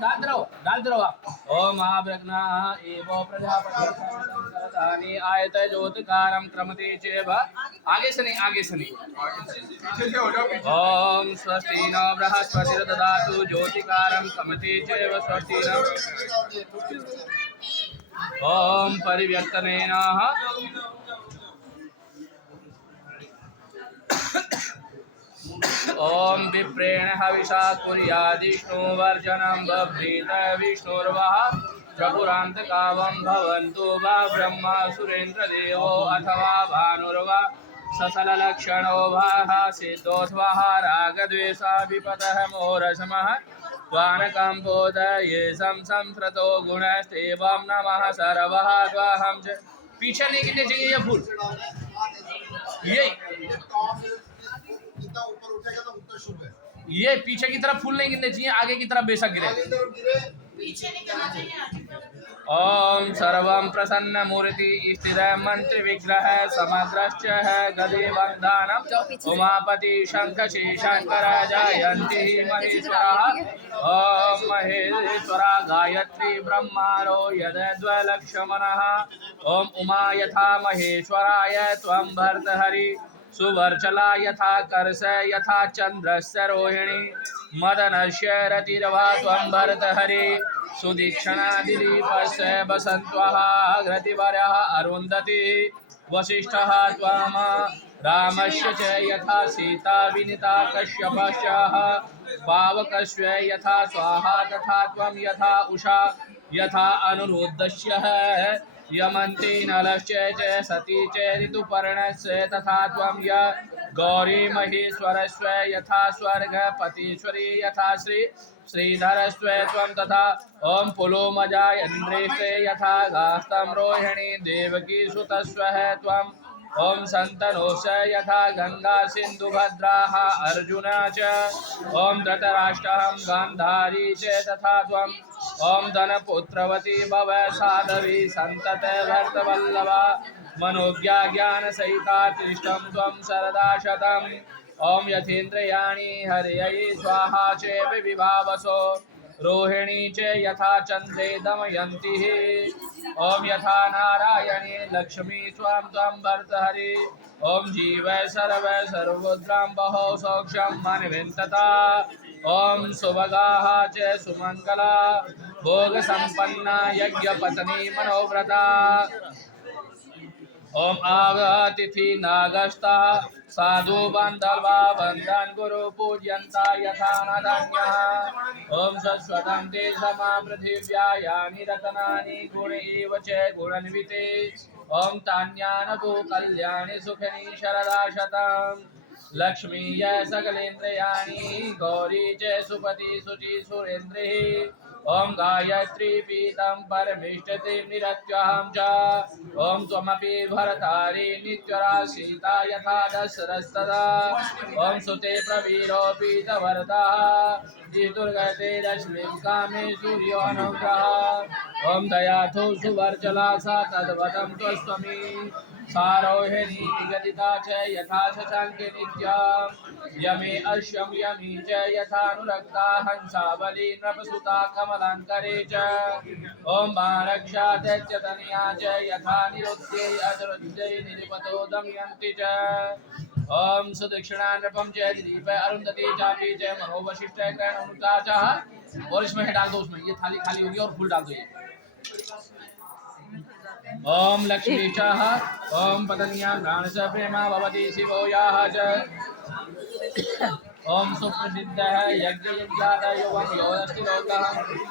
डालते रहो आप। ओम आव्रग्ना एवो प्रजापति आयत ज्योतिकारम क्रमते चेव। आगे से नहीं, आगे से नहीं। ओम स्वस्ति न बृहस्पतिर्ददातु ज्योतिकारं क्रमते चेव स्वस्ति न। ओम परिवर्तनेन ओम विप्रेण हविषा कुर्यादिष्णुवर्जनं बभ्रीत विष्णुर्वः चतुरान्तकावं भवन्तु वा ब्रह्मा सुरेन्द्रदेवो अथवा भानुर्वा ससललक्षणो वा सिद्धोऽथवा रागद्वेषाभिपतः मोरसमः त्वानकम्पोदये संसंस्कृतो गुणस्तेवं नमः सर्वः त्वाहं च। पीछे नहीं गिरने चाहिए ये फूल, ये ऊपर उठेगा तो उत्तर शुभ है। ये पीछे की तरफ फूल नहीं गिरने चाहिए, आगे की तरफ बेशक गिरे। पीछे नहीं करना चाहिए। ओम सर्वं प्रसन्न मूर्ति स्थिर मंत्र विग्रह समग्रश्च है गदे वंदनम उमापति शंख शंकर जयंती महेश्वरः। ओम महेश्वरा गायत्री ब्रह्माणो यद्वलक्ष्मणः। ओम उमा यथा महेश्वराय त्वं भर्तहरि सुवर्चला यथा कर्ष यथा चंद्रस्य रोहिणी मदनस्य रतिर्वा त्वं भर्तहरि सुदीक्षणादिलीपस्य वसन्त्वः घृतिवर्यः अरुन्धति वसिष्ठः त्वं रामस्य च यथा सीता विनीता कश्यपस्य पावकस्य यथा स्वाहा तथा त्वं यथा उषा यथा अनुरुद्धस्य यमन्ति नलश्च च सती च ऋतुपर्णस्य तथा त्वं य गौरी महेश्वरस्व यथा स्वर्गपतीश्वरी यथा श्रीधरस्व त्वं तथा। ओम पुलोमजा इन्द्रेशे यथा गास्तं रोहिणी देवकी सुतस्व त्वं। ओम संतनोष यथा गंगा सिन्धुभद्राः अर्जुन च। ओम धृतराष्ट्रं गान्धारी च तथा त्वं। ओम धनपुत्रवती भव साधवी सन्तत भर्तवल्लभा मनोज्ञा ज्ञान सहिता तिष्ठं त्वं सरदा शतम्। ओम यथेन्द्रियाणि हरये स्वाहा चेव विभावसो रोहिणी च यथा चन्द्रे दमयन्ति। ओम यथा नारायणे लक्ष्मी स्वां त्वं भर्तहरि। ओम जीव सर्व सर्वोद्रां बहो सौक्षं मनविन्तता। ओम सुभगाः च सुमङ्गला भोगसम्पन्ना यज्ञपत्नी मनोव्रता। ओम आवतिथि नागस्ता साधु बान्धवा वन्दन् गुरु पूज्यन्ता यथा नदन्यः। ओम शश्वतं ते समा पृथिव्या यानि रत्नानि गुण एव च गुणन्विते। ओम तान्यानभू कल्याणि सुखिनी शरदा शतम्। लक्ष्मी य सकलेन्द्रियाणि गौरी च सुपति शुचि सुरेन्द्रिः। ओम गायत्री पीतं परमेष्टति निरत्यहं च। ओम त्वमपि भरतारि नित्यरा सीता यथा दशरथस्तदा। ओम सुते प्रवीरो पीतवरदः दुर्गते रश्मिं कामे सूर्योऽनुग्रहः। ओम दयाथो सुवर्चला सा तद्वतं त्वस्त्वमि सारोहिणी निगदिता च यथा शशाङ्के नित्या। यमे अश्वं यमी च यथानुरक्ता हंसावली नृपसुता कमलाङ्करे च। ओम महारक्षा दैत्यतनया च यथा निरुद्ध्ये अनिरुद्धे निरुपतो दमयन्ति च। ओम सुदक्षिणा नृपं च दिलीप अरुन्धति चापी च मनोवशिष्ठ ग्रहणुता च। और इसमें डाल दो, उसमें ये थाली खाली होगी और फूल डाल दो ये। ओम लक्ष्मी च ओम पतन्यां घ्राणस प्रेमा भवति शिवो याः च। ओम सुप्रसिद्धः यज्ञ यज्ञादयोवं योऽस्ति लोकः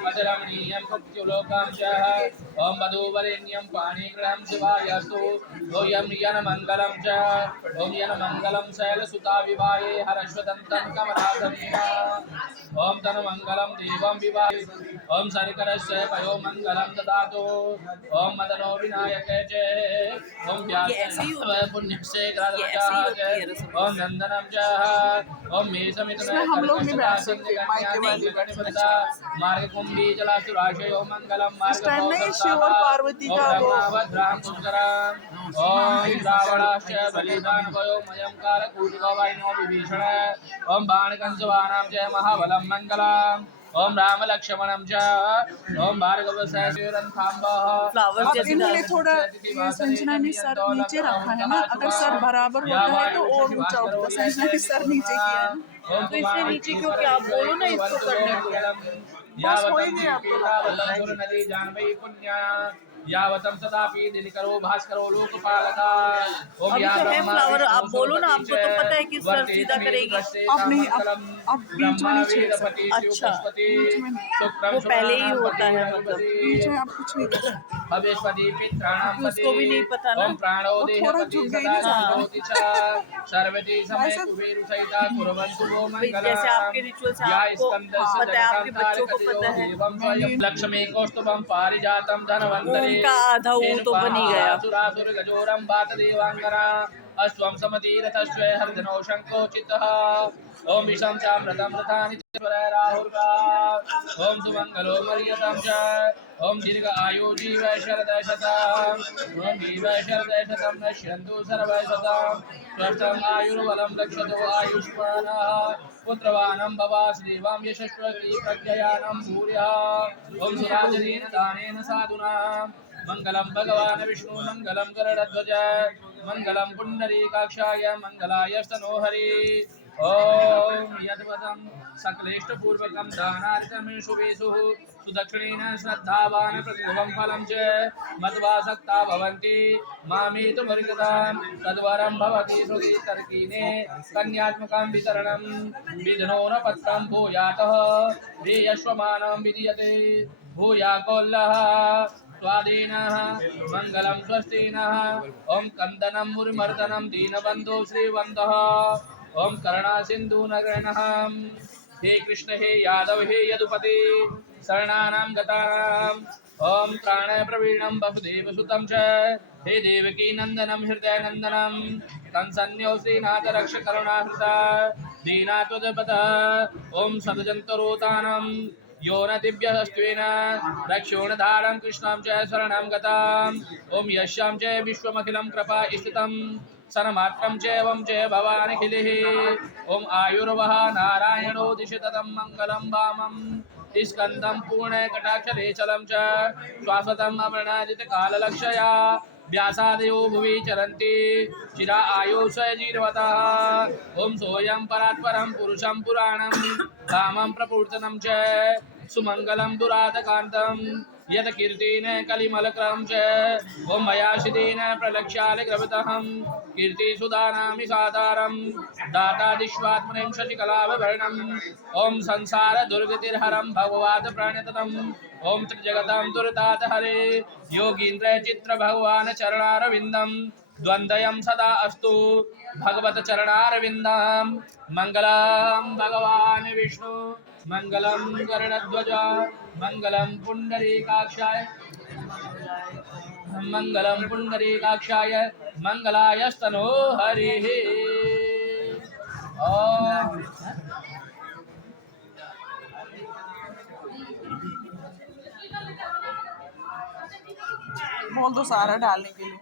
अजरमणीयं प्रत्युलोकं च। ओम वधूवरेण्यं पाणिग्रहं शिवायस्तु ओयं यनमङ्गलं च। ओम यनमङ्गलं शैलसुता विवाहे हरश्वदन्तं कमलाधनीना। ओम तन्मङ्गलं देवं विवाहे। ओम शर्करस्य पयोमङ्गलं ददातु। ओम मदनो विनायक च। ओम पुण्यस्य ग्रादवचाः च। ओम नन्दनं च। ओम इसमें हम लोग नहीं बैठ सकते मार्ग कुंभी जलासुराशयो मंगलम मार्ग शिव और पार्वती का वो ओम रावणाश्च बलिदान वयो मयं कालकूटको वाइनो विभीषण। ओम बाणकंसवानां च महाबलं मंगलम्। ओम राम लक्ष्मणं च ओम भार्गव सहस्ररथाम्बः। फ्लावर्स अब जैसे इन्होंने डाल थोड़ा ये संजना ने सर नीचे रखा है ना, अगर सर बराबर होता है तो और ऊंचा उठता। संजना ने सर नीचे किया है ना। तो इसने नीचे क्यों किया? आप बोलो ना इसको करने को। बस हो ही गया अब तो। नदी जानवी पुण्या यावतम सदापि दिनकरो भास्करो लोकपालका। ओम अभी या तो है ब्रह्मा फ्लावर, आप विष्णु बोलो ना, आपको तो सरस्वती पता है कि सर वर्ते सीधा करेगी। अब नहीं, अब बीच में नहीं छेड़ सकते। अच्छा, बीच में वो पहले ही होता है मतलब। बीच में आप कुछ नहीं कर सकते। अभिस्पति पित्राणां अभी उसको भी नहीं पता ना। ओम प्राणो वो देह थोड़ा पति झुक गई सदा ना। संभोति च सर्वति समय वैसे- कुबेर सहिता कुर्वन्तु वो मंगलम्। जैसे आपके रिचुअल्स हैं, या आपको स्कंदस्य पता है, आपके जगतां बच्चों को पता है। एवं स्वयं लक्ष्मी कौस्तुभं पारिजातं धनवन्तरे उनका आधा ऊ तो बन ही गया। सुरासुर गजोरं वात देवांगना अश्वं समतीरथश्च हर्धनो शङ्कोचितः। ओम विषं चामृतं रथानि चतुरः राहुर्वा। ओम सुमंगलो मर्यतं च ओम दीर्घ आयु जीव शरदः शतम्। ओम जीव शरदः शतं नश्यन्तु सर्वः शतम्। स्वस्थम् आयुर्बलं रक्षतु आयुष्मानः। पुत्रवानं भवा श्रीवां यशस्वती प्रज्ञयानं भूयः। ओम सुराजनेन दानेन साधुना मंगलम भगवान विष्णु मंगलम गरुड़ध्वज मंगलम पुंडरीकाक्षाय मंगलाय स्तनोहरि। ओम यद्वदं सकलेष्टपूर्वकं दानार्चनं शुभेषुः सुदक्षिणेन श्रद्धावान् प्रतिभवं फलं च मद्वासक्ता भवन्ति मामेतुमर्गतां तद्वरं भवति श्रुति तर्कीने कन्यात्मकं वितरणं विघ्नो न पत्रं भूयातः देयश्वमानं विधीयते भूया कोल्लः स्वादीनः मंगलम स्वस्तिनः। ओम कंदनम मुर्मर्दनम दीनबंधु श्रीवंदः। ओम करुणा सिंधु नगरणः। हे कृष्ण हे यादव हे यदुपति शरणानां गतानाम्। ओम प्राण प्रवीणं वसुदेव सुतं च हे देवकी नंदनं हृदय नंदनं कंसन्यो श्रीनाथ रक्ष करुणाहृता दीनात्वदपद। ओम सदजन्तरोतानं यो न दिव्यहस्त्वेन रक्षोणधारं कृष्णां च शरणं गताम्। ओम यस्यां च विश्वमखिलं कृपा स्थितं सन्मात्रं च एवं च भवानखिलेः। ओम आयुर्वः नारायणो दिशततं मङ्गलं वामं स्कन्दं पूर्णकटाक्षरेचलं च श्वासतम् अमृणाजितकाललक्षया व्यासादयो भुवि चरन्ति चिरा आयुष जीर्वतः। ओम सोऽयं परात्परं पुरुषं पुराणं कामं प्रपूर्तनं च सुमंगलम दुरातकांतं यत कीर्तिन कलिमलक्रम च ओम मयाशिदेन प्रलक्ष्यालग्रवतहं कीर्ति सुदानामि सादारं दातादिश्वात्मनें शशिकलाभरणम्। ओम संसार दुर्गतिर्हरं भगवात् प्रणततम्। ओम त्रिजगतां दुर्तात हरे योगीन्द्र चित्र भगवान चरणारविन्दं द्वन्द्वयं सदा अस्तु भगवत चरणारविन्दं। मंगलम भगवान विष्णु मंगलम गरुड़ध्वज मंगलम पुंडरीकाक्षाय मंगलम पुंडरीकाक्षाय मंगलाय स्तनो हरिः। ओम बोल दो सारा डालने के लिए।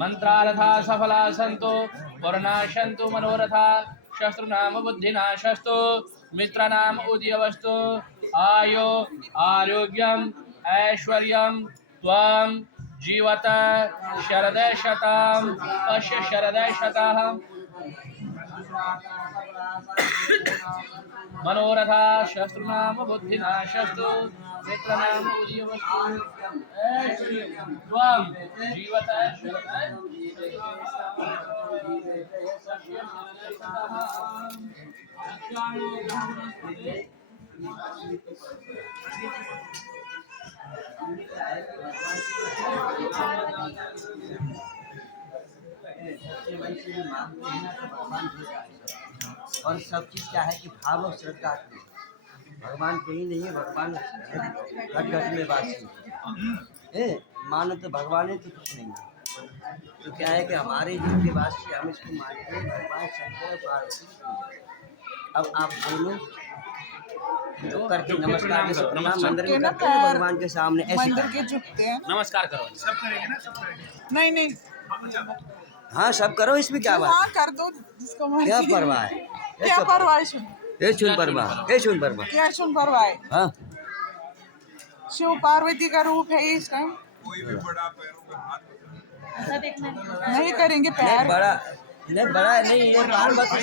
मंत्रार्था सफला सन्तो वर्णाशन्तु मनोरथा शस्त्रनाम बुद्धिनाशस्तु मित्रनाम उदयवस्तु आयो आरोग्यम ऐश्वर्यम त्वं जीवत शरदः शतं पश्य शरदः शतः। मनोरथा शस्त्रनाम बुद्धिनाशस्तु मित्रनाम उदयवस्तु ऐश्वर्यं त्वं जीवत शरदः और सब चीज़ क्या है कि भाव और श्रद्धा की भगवान कहीं नहीं है, भगवान घट घट में वासी है। मानो तो भगवान है तो कुछ नहीं है। तो क्या है कि हमारे जिनके वासी हम इसको मानते हैं भगवान शंकर और पार्वती की पूजा। अब आप दोनों जो करके नमस्कार जैसे प्रणाम मंदिर में करते हैं भगवान के सामने ऐसे मंदिर करते के झुकते हैं। नमस्कार करो। नहीं नहीं, हैं। हाँ सब करो, इसमें क्या बात हाँ कर दो जिसको मर्जी। क्या परवाह है? क्या परवाह है? ये सुन परमा, ये सुन परमा। क्या सुन परवाए? हाँ शिव पार्वती का रूप है इस टाइम। ऐसा देखना है। नहीं करेंगे नहीं पैर। बड़ा नहीं, ये पार्वती